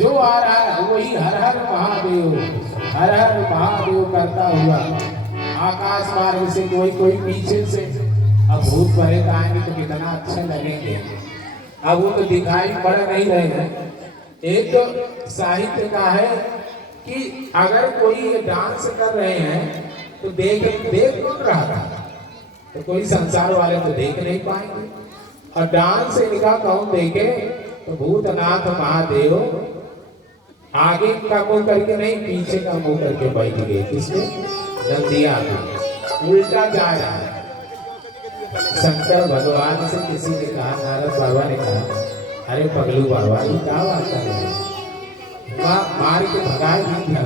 जो आ रहा है वही हर हर महादेव, हर हर महादेव करता हुआ आकाश मार्ग से कोई कोई पीछे से। अब भूत प्रेत आएंगे तो कितना अच्छे लगेंगे। अब वो तो दिखाई पड़ नहीं रहे हैं। एक तो साहित्य का है कि अगर कोई डांस कर रहे हैं तो देख कौन रहा था, तो कोई संसार वाले तो देख नहीं पाएंगे। और डांस इनका कौन देखे, तो भूतनाथ महादेव आगे का मुंह करके नहीं, पीछे का मुंह करके बैठ गए। किसके? नंदिया में उल्टा जा रहा है। शंकर भगवान से किसी ने कहा, नारद बाबा ने कहा, अरे पगलू बाबा ये क्या बात कर रहे हैं, मार के भगा नहीं था।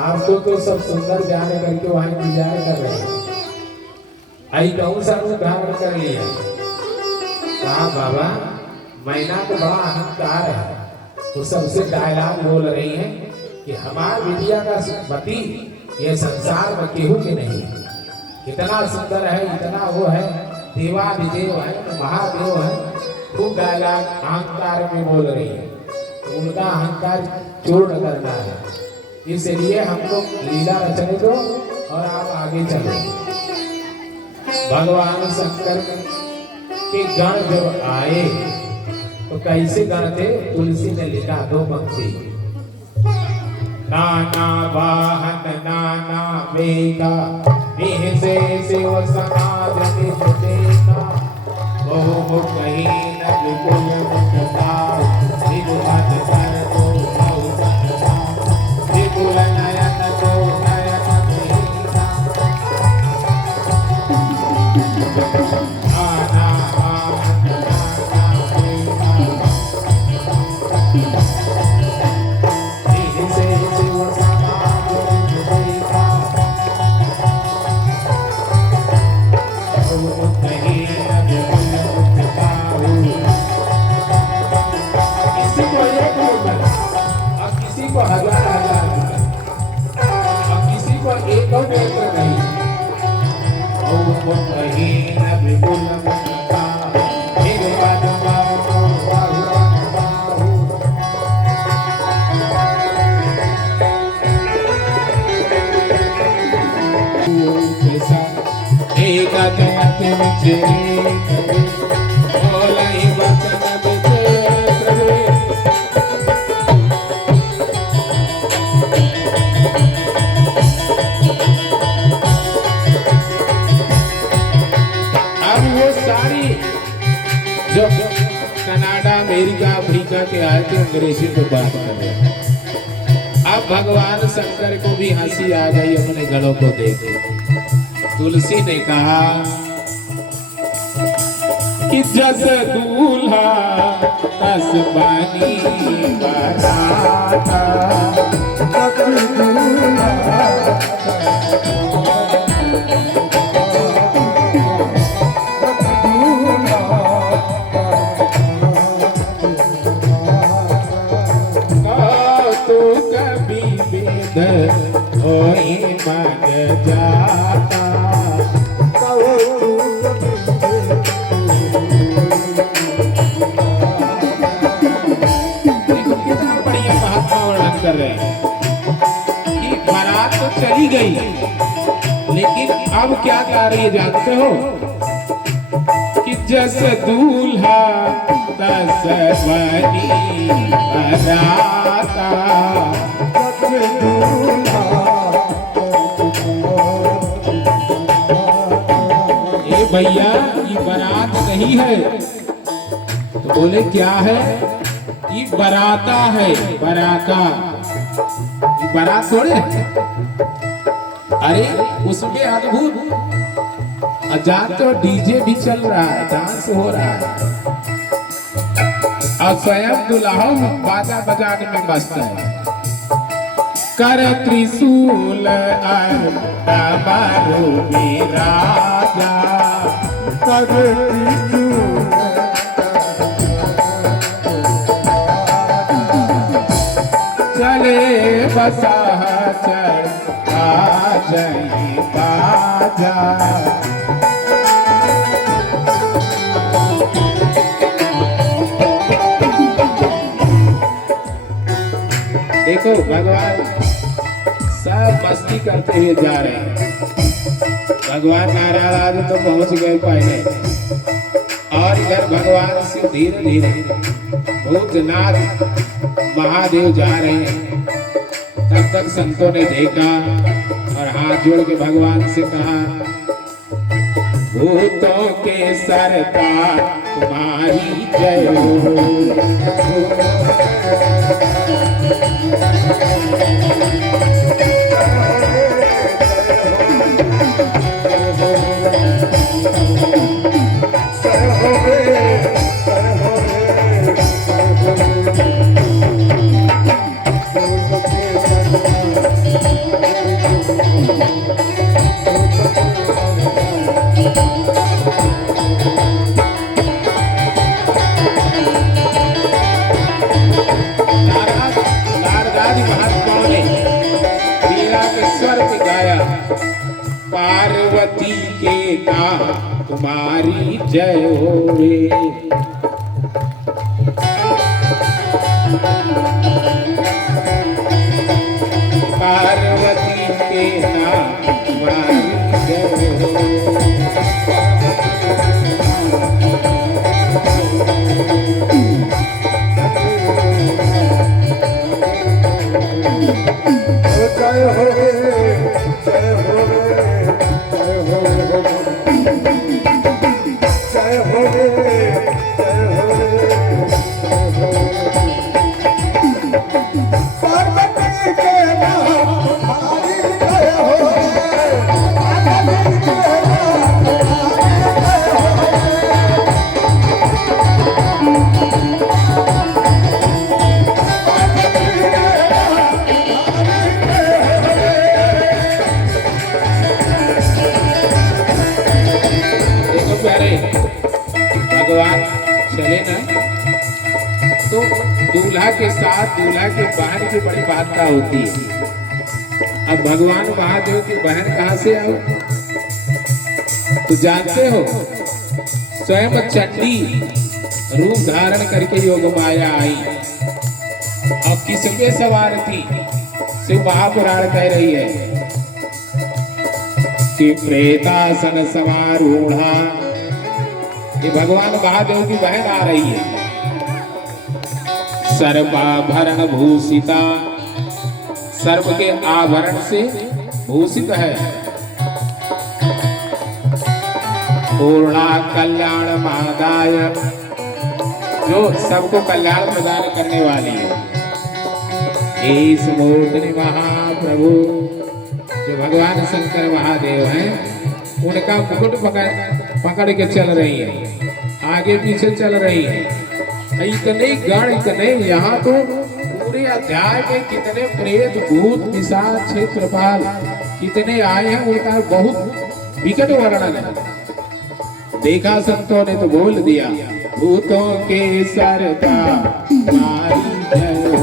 आपको तो सब सुंदर जाने करके वहां इंतजार कर रहे हैं। आई कौन सा रूप धारण कर लिया? कहा बाबा मैना तो बड़ा अहंकार है। तो सबसे डायलॉग बोल रही है कि हमार विद्या का पति ये संसार में केहू के नहीं है। इतना सुंदर है, इतना वो है, देवादिदेव है, महादेव है। खूब डायलॉग अहंकार में बोल रही है। तो उनका अहंकार चूर्ण करना है, इसलिए हमको लीला रचने दो और आप आगे चलो। भगवान शंकर के गण जब आए तो कैसे गण थे? तुलसी ने लिखा दो पंक्ति, नाना वाहन नाना वेगा मिह से शिव समाज देखा बहु मुखहीन विपुल मुखता विपुल कर तो विपुल नयन तो नयन जो कनाडा अमेरिका अफ्रीका के आए थे अंग्रेजी में बात कर रहे हैं। अब भगवान शंकर को भी हंसी आ गई अपने गणों को देख। तुलसी ने कहा कि जस दूल्हा तस बनी बराता, मन जाता। देखो कितना बढ़िया महात्मा वर्णन कर रहे हैं कि बारात तो चली गई, लेकिन अब क्या गा रही है जानते हो? कि जस दूल्हा तस बनी बराता, भैया ये बारात नहीं है। तो बोले क्या है? ये बराता है, बराता। ये बारात थोड़े है। अरे उसमें अद्भुत जानते हो डीजे भी चल रहा है, डांस हो रहा है, और स्वयं दुल्हा बाजा बजाने में मस्त है। कर त्रिशूल राजा, कर चले बसा चढ़ आ जाई बाजा। देखो भगवान सब मस्ती करते हुए जा रहे हैं। भगवान नारायण आदि तो पहुंच गए पहले, और इधर भगवान शिव धीरे धीरे भूतनाथ महादेव जा रहे हैं। तब तक संतों ने देखा और हाथ जोड़ के भगवान से कहा, भूतों के सरकार तुम्हारी जय हो। पार्वती के नाम तुम्हारी जय होवे। पार्वती के नाम तुम्हारी जय होवे। जय होवे, जय होवे, भगवान चले ना तो दूल्हा के साथ दूल्हा के बहन की बड़ी बाध्यता होती है। अब भगवान महादेव की बहन कहां से आओ तो जानते हो, स्वयं चंडी रूप धारण करके योग माया आई। और किस पे सवार थी, शिव महापुराण कह रही है कि प्रेतासन समारूढ़ा, ये भगवान महादेव की बहन आ रही है। सर्वाभरण भूषिता, सर्व के आभरण से भूषित है। पूर्णा कल्याण मादाय, जो सबको कल्याण प्रदान करने वाली है। इस मूर्ति महाप्रभु जो भगवान शंकर महादेव हैं, उनका मुकुट पकड़ के चल रही है, आगे पीछे चल रही है। इतने गण, इतने यहाँ तो पूरे अध्याय में कितने प्रेत भूत पिशाच क्षेत्रपाल कितने आए हैं, उनका बहुत विकट वर्णन है। देखा संतों ने तो बोल दिया, भूतों के सरदार तुम्हारी जय हो।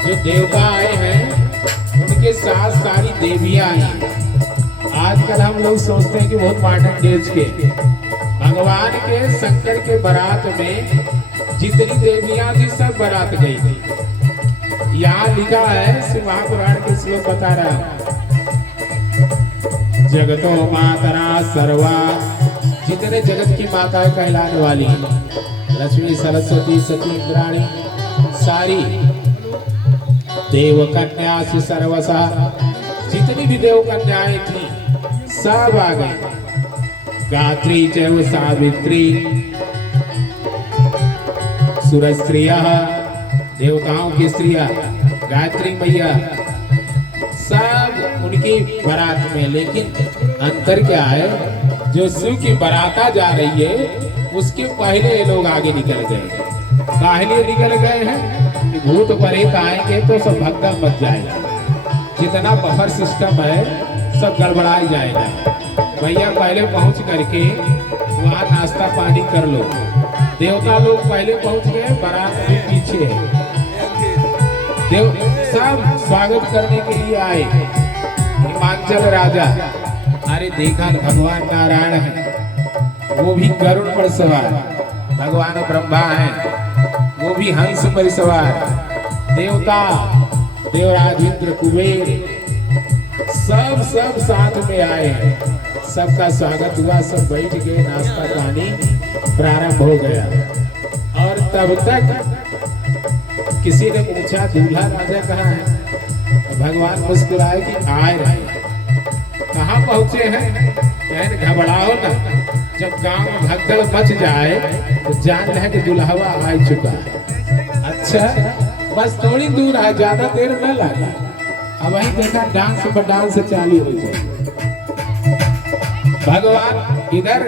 जो देवता आए हैं उनके साथ सारी देवियां आई। आजकल हम लोग सोचते हैं कि बहुत मॉडर्न डेज के, भगवान के शंकर के बारात में जितनी देवियां थी सब बारात गई थी। यहाँ लिखा है, शिव महापुराण के श्लोक बता रहा है, जगतो मातरा सर्वा, जितने जगत की माताएं कहलाने वाली हैं, लक्ष्मी सरस्वती सती इंद्राणी सारी, देव कन्या से सर्वसा, जितनी भी देव कन्याएं थी सब आ गई। गात्री चैव सावित्री सुरस्त्रियः देवताओं की स्त्रियां, गायत्री मैया, सब उनकी बारात में। लेकिन अंतर क्या है, जो शिव की बारात जा रही है उसके पहले ये लोग आगे निकल गए। पहले निकल गए हैं कि भूत प्रेत आएंगे तो सब भगदड़ मच जाएगा, जितना बफर सिस्टम है सब गड़बड़ा जाएगा। भैया पहले पहुंच करके वहाँ नाश्ता पानी कर लो। देवता लोग पहले पहुंच गए, बारात भी पीछे है। देव सब स्वागत करने के लिए आए। हिमाचल राजा, अरे देखा भगवान नारायण है, वो भी गरुड़ पर सवार, भगवान ब्रह्मा है, वो भी हंस पर सवार, देवता देवराज इंद्र कुबेर सब साथ में आए हैं। सबका स्वागत हुआ, सब बैठ गए, नाश्ता पानी प्रारंभ हो गया। और तब तक किसी ने पूछा दूल्हा राजा कहाँ है? तो भगवान मुस्कुराए कि आए रहे। कहाँ पहुंचे हैं? कहने घबराओ ना, जब गांव में भगदड़ मच जाए तो जान रहे कि दुल्हवा आ चुका है। अच्छा, बस थोड़ी दूर है, ज्यादा देर न लगा। अब वही देखा डांस पर डांस चालू हो जाए। भगवान इधर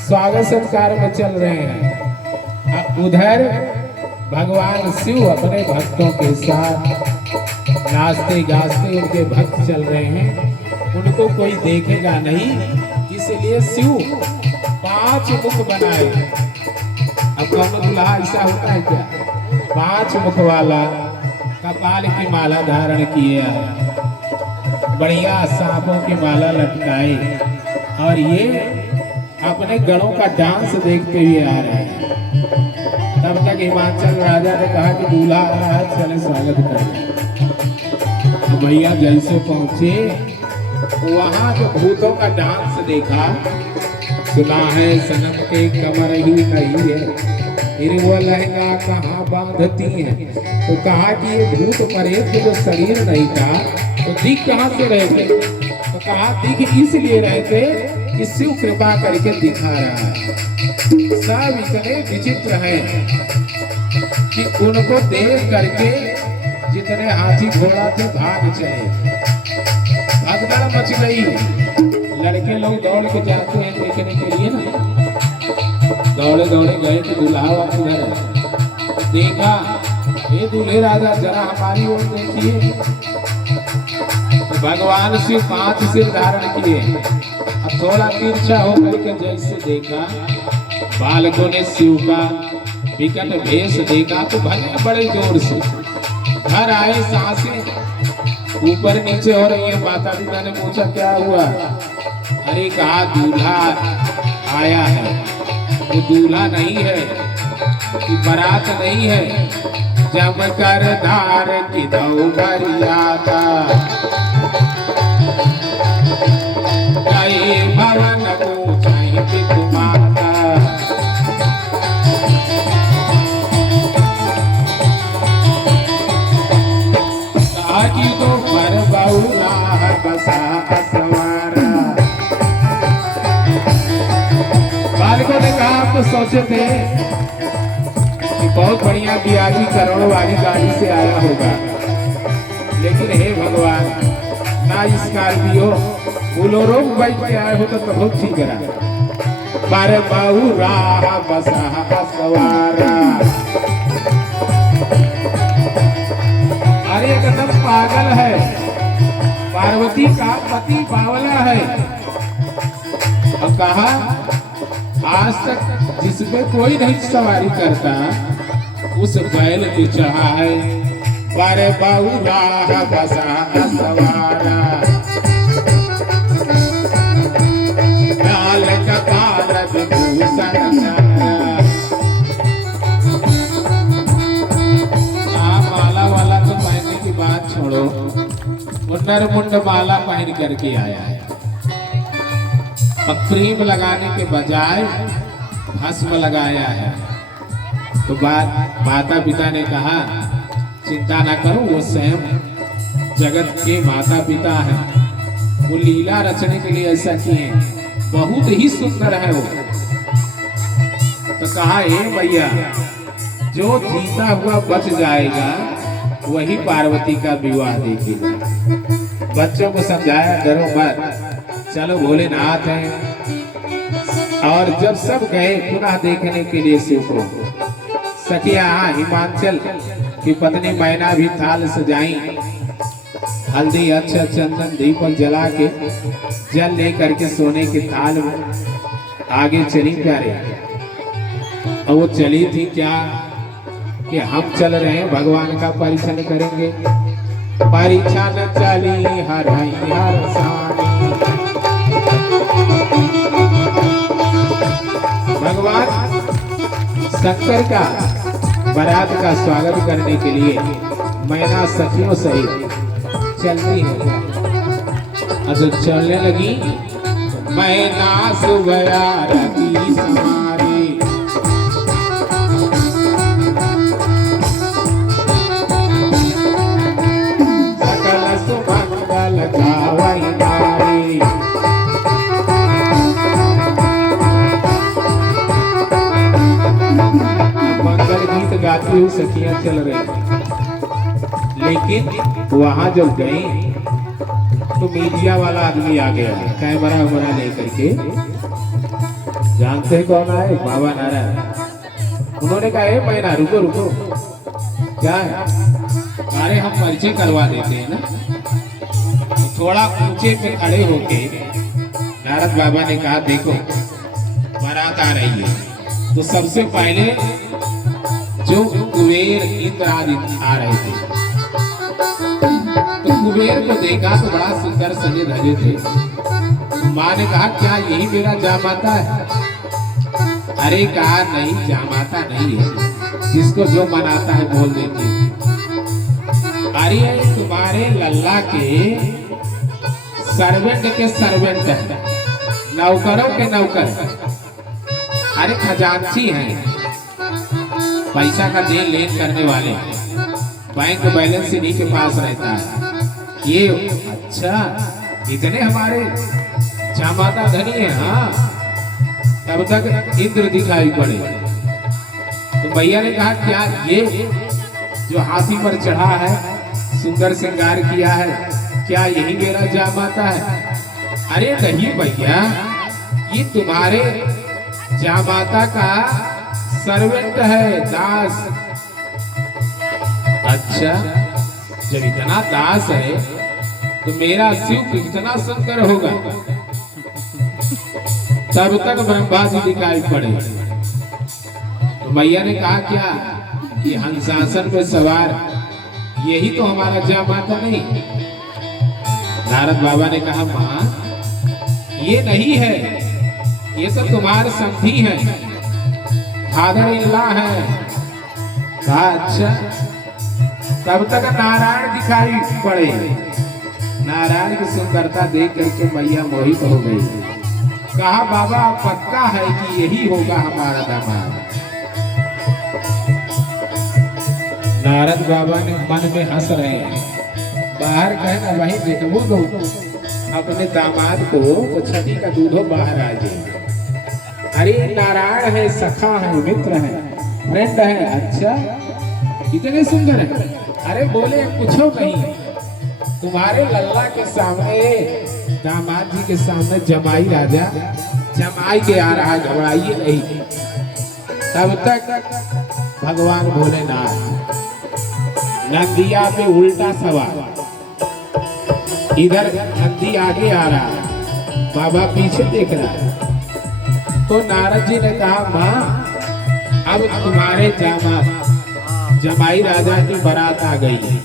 स्वागत सत्कार में चल रहे हैं, अब उधर भगवान शिव अपने भक्तों के साथ नाचते गाते उनके भक्त चल रहे हैं। उनको कोई देखेगा नहीं, इसलिए शिव 5 मुख बनाए। अब कौन दूल्हा ऐसा होता है क्या? 5 मुख वाला, कपाल की माला धारण किए, बढ़िया सांपों की माला लटकाए, और ये अपने गणों का डांस देखते हुए आ रहे हैं। तब तक हिमाचल राजा ने कहा कि दूल्हा आ रहा है, चले स्वागत करें। तो भैया जैसे पहुंचे वहां जो भूतों का डांस देखा, सुना है सनम के कमर ही नहीं है, फिर वो लहंगा कहाँ बांधती है। तो कहा कि ये भूत प्रेत के जो शरीर नहीं था तो दिख कहाँ से रहे थे? तो कहा दिख इसलिए रहे थे कि शिव कृपा करके दिखा रहा है। सब इतने विचित्र हैं कि उनको देख करके जितने हाथी घोड़ा थे भाग चले, भगदड़ मच गई। लड़के लोग दौड़ के जाते हैं देखने के लिए ना, दौड़े दौड़े गए तो दूल्हा उधर देखा, ये दूल्हे राजा जरा हमारी ओर देखिए। तो भगवान शिव 5 सिर धारण किए। अब थोड़ा तिरछा होकर के जैसे देखा, बालकों ने शिव का विकट भेष देखा तो भले बड़े जोर से घर आए, सांसें ऊपर नीचे हो रही है। माता पिता ने पूछा क्या हुआ? अरे कहा दूल्हा आया है। वो दूल्हा नहीं है, कि बारात नहीं है, जब कर धार की दो मर्यादा, कई भवन ऊंचाई पित माता। आज तो पर बहुला बसा सवारा। बालकों ने कहा आप तो सोचे थे कि बहुत बढ़िया बियाजी करोड़ों वाली गाड़ी से आया होगा, लेकिन हे भगवान ना स्कॉर्पियो बोलेरो में बैठ के आए हो तो बहुत ठीक रहा। बारे बाहु राह बसा सवारा। अरे एकदम पागल है, पार्वती का पति बावला है। और कहा आज तक जिसमें कोई नहीं सवारी करता उस बैल पे चढ़ा है। बारे बाहु राह बसा सवारा, लाल कपाल विभूषण माला वाला तो पहनने की बात छोड़ो, मुंडर मुंड माला पहन करके आया है। क्रीम लगाने के बजाय भस्म लगाया है। तो माता पिता ने कहा चिंता ना करो, वो स्वयं जगत के माता पिता हैं, वो लीला रचने के लिए ऐसा किए, बहुत ही सुंदर है वो। तो कहा हे भैया जो जीता हुआ बच जाएगा वही पार्वती का विवाह देखेगा। बच्चों को समझाया डरो मत, चलो भोलेनाथ हैं। और जब सब गए पुनः देखने के लिए शिव को, सखिया हिमाचल की पत्नी मैना भी थाल सजाई, हल्दी अच्छा चंदन दीपक जला के जल लेकर के सोने के थाल में आगे चली प्यारे। और वो चली थी क्या कि हम चल रहे हैं भगवान का परीक्षण करेंगे। परीक्षा न चली हर सानी, भगवान शंकर का बारात का स्वागत करने के लिए मैना सखियों सहित चलती है। अच्छा चलने लगी मैना सुबह रती समारी, मंगल गीत गाती हुई सखियां चल रही। लेकिन वहां जब गई तो मीडिया वाला आदमी आ गया कैमरा वैमरा लेकर के। जानते हैं कौन आए? बाबा नारायण। उन्होंने कहा मैना रुको रुको, क्या है? अरे हम परिचय करवा देते हैं ना। थोड़ा ऊंचे पे खड़े होके नारद बाबा ने कहा देखो बारात आ रही है। तो सबसे पहले जो कुबेर इंद्र आदि आ रहे थे, तो कुबेर को देखा तो बड़ा सुंदर सजे धजे थे। माँ ने कहा क्या यही मेरा जामाता है? अरे कहा नहीं जामाता नहीं है, जिसको जो मनाता है बोल देती है। अरे तुम्हारे लल्ला के सर्वेंट के सर्वेंट है, नौकरों के नौकर। अरे खजांची हैं, पैसा का देन लेन करने वाले, बैंक बैलेंस इन्हीं के पास रहता है। ये अच्छा इतने हमारे जामाता धनी है। हाँ तब तक इंद्र दिखाई पड़े। तो भैया ने कहा क्या ये जो हाथी पर चढ़ा है, सुंदर श्रृंगार किया है, क्या यही मेरा जामाता है? अरे नहीं भैया, ये तुम्हारे जामाता का सर्वेंट है, दास। अच्छा जब इतना दास है तो मेरा शिव कितना सुंदर होगा। तब तक ब्रह्मा जी दिखाई पड़े। तो मैया ने कहा क्या कि हंसासन पे सवार यही तो हमारा जामाता नहीं? नारद बाबा ने कहा माँ ये नहीं है, ये तो तुम्हारे समधी है, फादर इन लॉ है। कहा अच्छा। तब तक नारायण दिखाई पड़े। नारायण की सुंदरता देख करके मैया मोहित हो गई। कहा बाबा पक्का है कि यही होगा हमारा दामाद। नारद बाबा ने मन में हंस रहे हैं। बाहर कहना वही देखो तो अपने दामाद को तो छठी का दूधो बाहर आ जाए। अरे नारायण है, सखा है, मित्र है, फ्रेंड है। अच्छा इतने सुंदर है? अरे बोले पूछो नहीं, तुम्हारे लल्ला के सामने, दामाद जी के सामने जमाई राजा जमाई के आ रहा, घबराइए नहीं। तब तक भगवान भोलेनाथ नंदिया पे उल्टा सवार, इधर नंदी आगे आ रहा, बाबा पीछे देख रहा है। तो नारद जी ने कहा माँ अब तुम्हारे जमाई राजा की बारात आ गई है।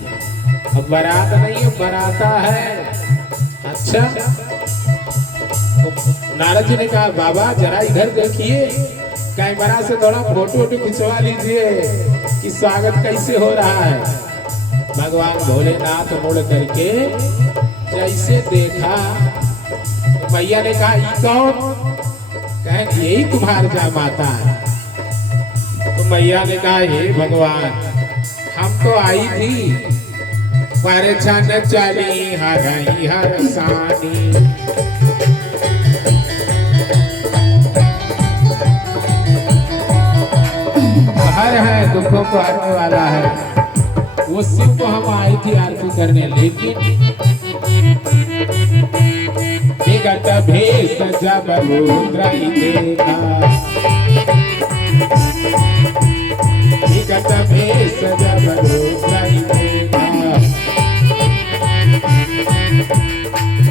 अब बारात नहीं है, बराता है। अच्छा तो नारद जी ने कहा बाबा जरा इधर देखिए, कैमरा से थोड़ा फोटो वोटो खिंचवा लीजिए कि स्वागत कैसे हो रहा है। भगवान भोलेनाथ मुड़ करके जैसे देखा तो भैया ने कहा ये कौन? कहे यही तुम्हारे जामाता है। तो मैया ने कहा हे भगवान हम तो आई थी परीक्षा न चली हर सानी। हर है, दुखों को हरने वाला है। वो शिव को हम आई थी आरती करने, लेकिन विगत भेष जब रुद्र देखा, विगत भेष जब रुद्र देखा,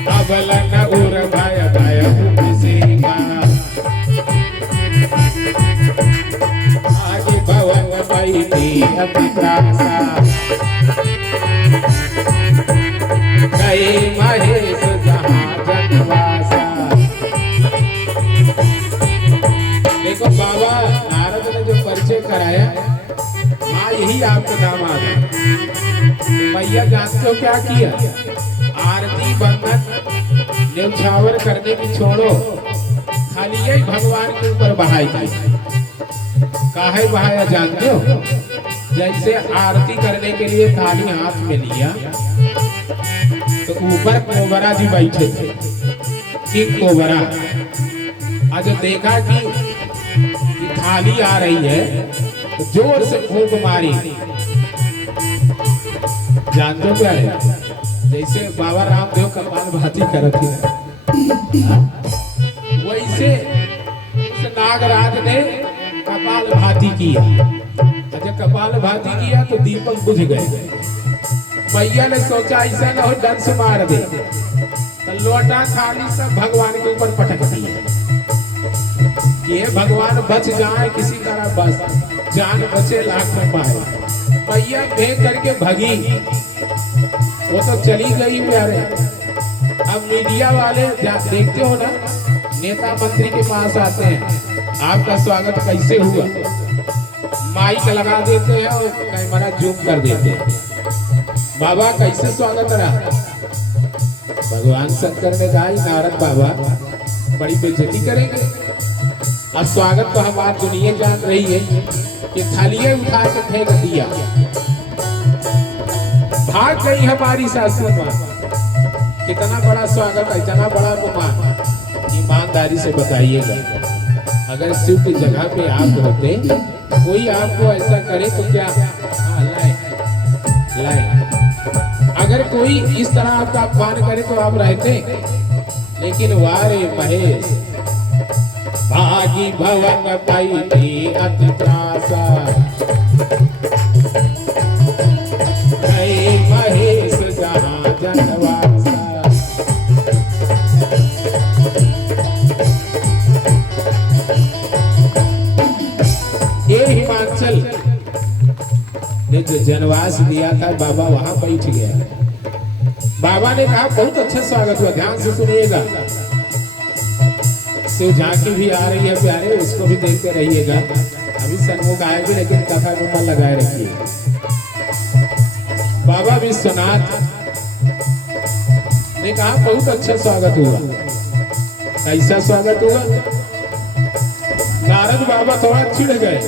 अबलन उर भय भय सेवा, आगे भवन बैठी अति त्रासा, गए महेश जहाँ जनवासा। देखो बाबा नारद ने जो परिचय कराया, माँ यही आपका दामाद है। भैया जानते हो क्या किया? आरती बंधन न्यौछावर करने की छोड़ो, खाली यही भगवान के ऊपर बहाई थी। काहे बहाया जानते हो? जैसे आरती करने के लिए थाली हाथ में लिया तो ऊपर कोबरा जी बैठे थे, किंग कोबरा। आज देखा कि थाली आ रही है तो जोर से फूंक मारी। जानते हो क्या है? जैसे बाबा रामदेव कपाल भाती करत थी, वैसे नागराज ने कपाल भाती किया। जब कपाल भाती किया तो दीपक बुझ गए। भैया ने सोचा ऐसा न हो डंस मार दे, तो लोटा थाली सब भगवान के ऊपर पटक दिए। ये भगवान बच जाए किसी तरह, बस जान बचे लाख में पाए। भैया फेंक करके भगी, वो तो चली गई प्यारे। अब मीडिया वाले देखते हो ना, नेता मंत्री के पास आते हैं, आपका स्वागत कैसे हुआ, माइक लगा देते हैं और कैमरा जूम कर देते हैं। बाबा कैसे स्वागत रहा? भगवान शंकर ने कहा नारद बाबा बड़ी बेइज्जती करेंगे। अब स्वागत तो हमारी दुनिया जान रही है कि थालियां उठा के फेंक दिया। भाग गई हमारी सासू माँ। कितना बड़ा स्वागत है, इतना बड़ा गुमान। ईमानदारी से बताइएगा, अगर शिव की जगह पे आप होते, कोई आपको ऐसा करे तो क्या? लाए अगर कोई इस तरह आपका अपमान करे तो आप रहते, लेकिन वारे महेश भागी भवन पाई अति त्रासा, गए महेश जहाँ जनवासा। ये हिमाचल ने जो जनवास दिया था, बाबा वहां बैठ गया। बाबा ने कहा बहुत अच्छा स्वागत हुआ, ध्यान से सुनिएगा। शिव झांकी भी आ रही है प्यारे, उसको भी देखते रहिएगा। अभी सन्मुख आएगी, लेकिन कथा में मन लगाए रखिए। बाबा विश्वनाथ ने कहा बहुत अच्छा स्वागत हुआ। कैसा स्वागत हुआ? नारद बाबा थोड़ा चिढ़ गए।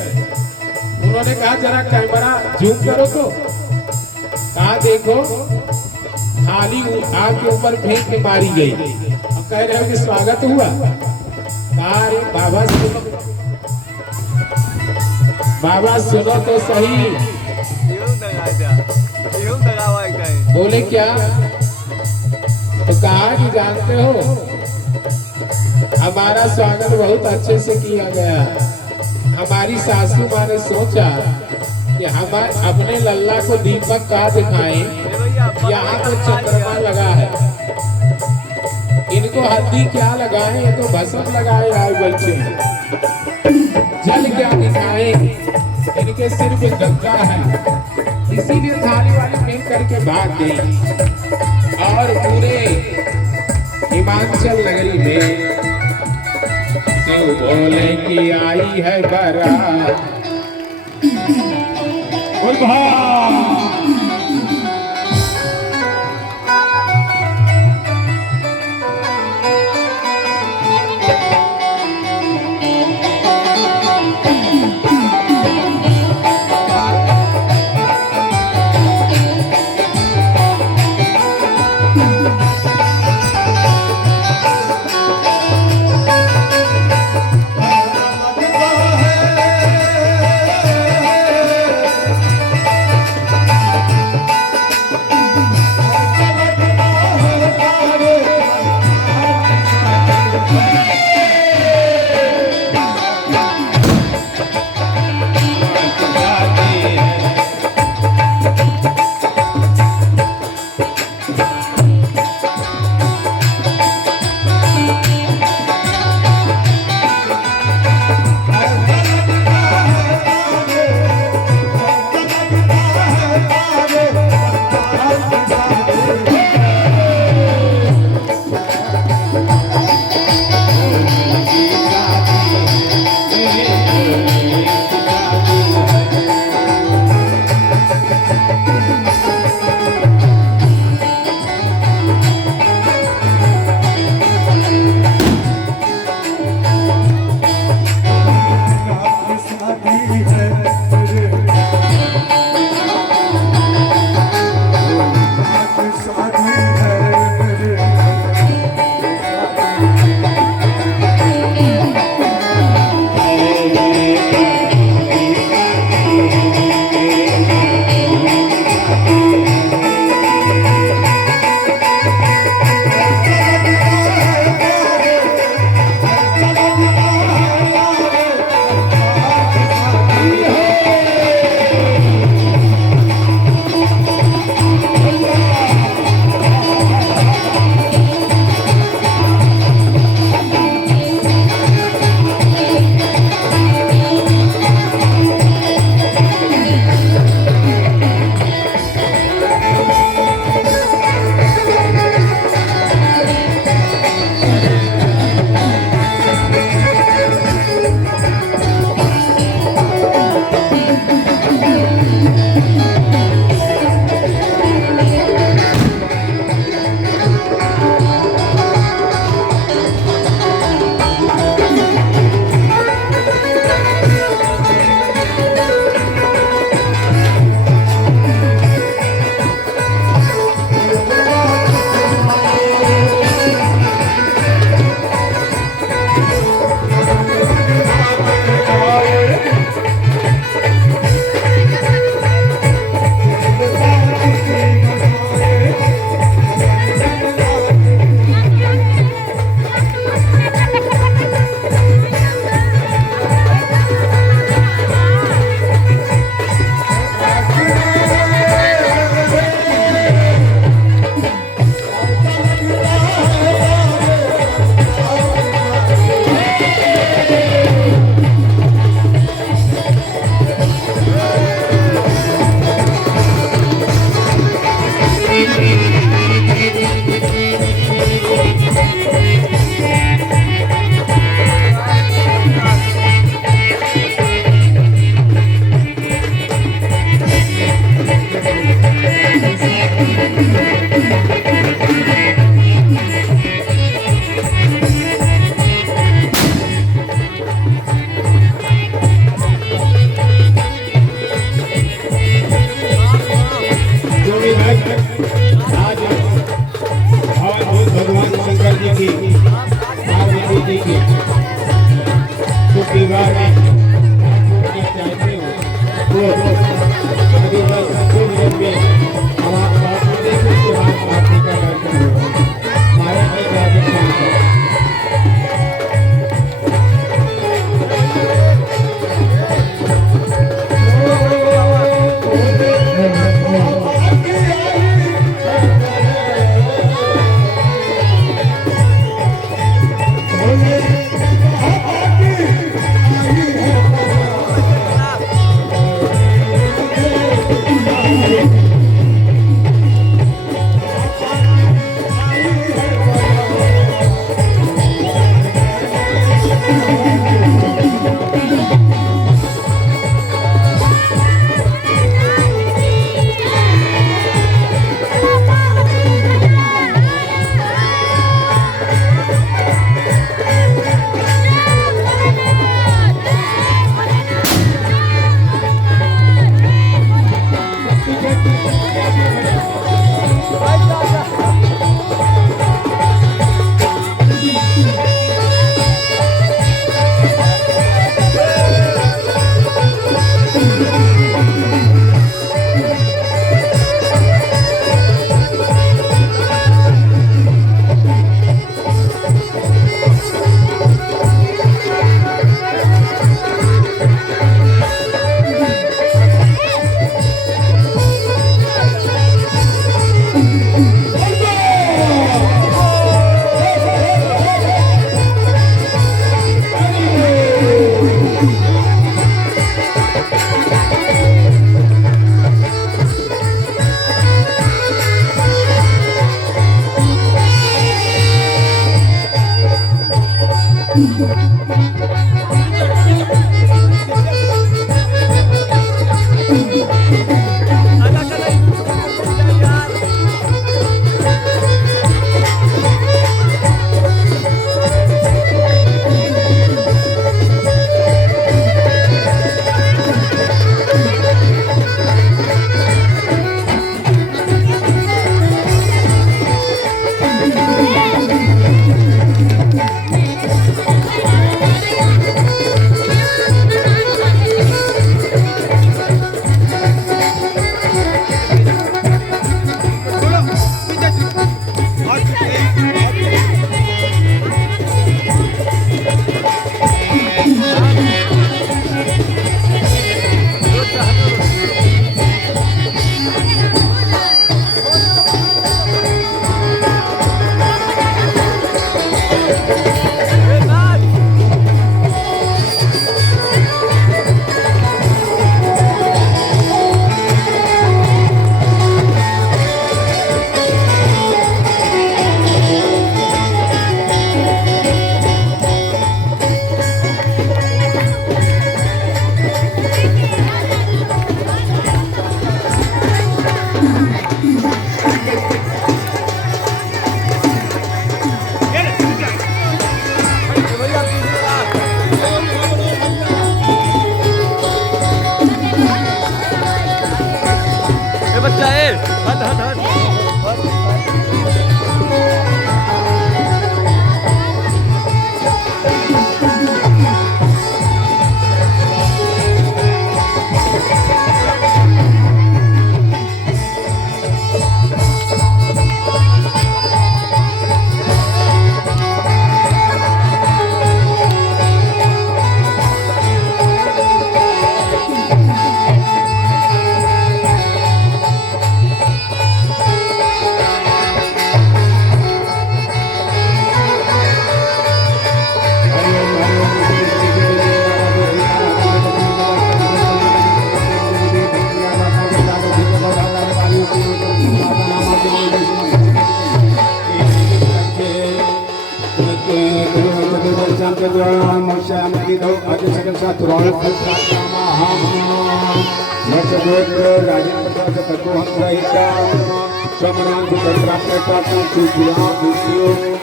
उन्होंने कहा जरा कैमरा जूम करो तो। कहा देखो थाली आपके ऊपर फेंक के मारी गई, अब कह रहे हो कि स्वागत हुआ। कहा अरे बाबा सुनो तो सही। बोले क्या? तो कहा कि जानते हो हमारा स्वागत बहुत अच्छे से किया गया। हमारी सासू माँ ने सोचा कि हम अपने लल्ला को दीपक कहाँ दिखाएं, यहाँ तो चंद्रमा लगा है, इनको हल्दी क्या लगाएं, ये तो भस्म लगाए आए बच्चे। जल क्या दिखाएं, इनके सिर पे गंगा है। इसीलिए थाली वाली फेंक करके भाग गई। और पूरे हिमाचल नगरी में शिव बोले कि आई है बारात। अभी बस 2 मिनट में हम आप बात करेंगे, उसके बाद आरती का कार्यक्रम होगा। महाराज की जय जय।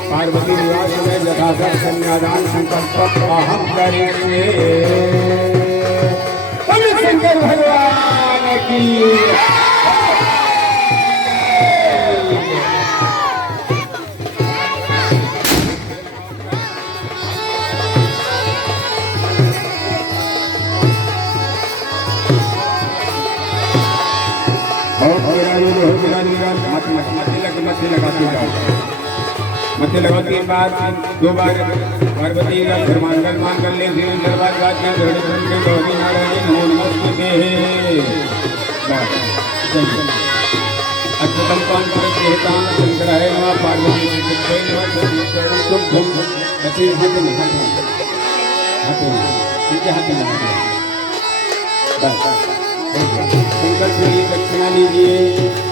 पार्वती निवास में जथासर कन्यादान संकल्प अहम करेंगे। शंकर भगवान की और मेरा मत लगाते जाओ मध्य लगाओ 3 बार 2 बार पार्वती का फिर मान कर ले फिर दरबार बात के धड़ के गौरी नारायण हो नमस्ते अद्भुतम पान प्रत्येतान शंकराय नमः पार्वती के नमः तुम तुम अच्छे हाथ में इनके हाथ में बस संकल्प से दक्षिणा लीजिए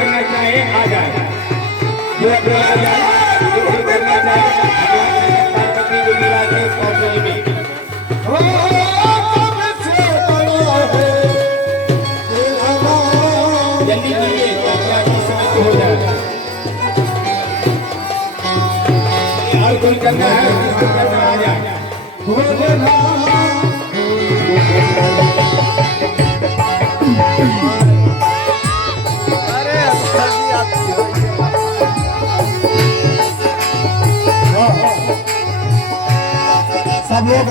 करना है आ जाए सब लोग आप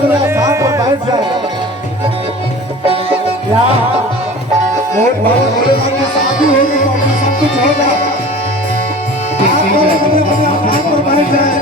चलो साथ में बैठ जाए बहुत भोलेनाथ की शादी होगी तो अपना सब कुछ होगा आप पर बैठ जाए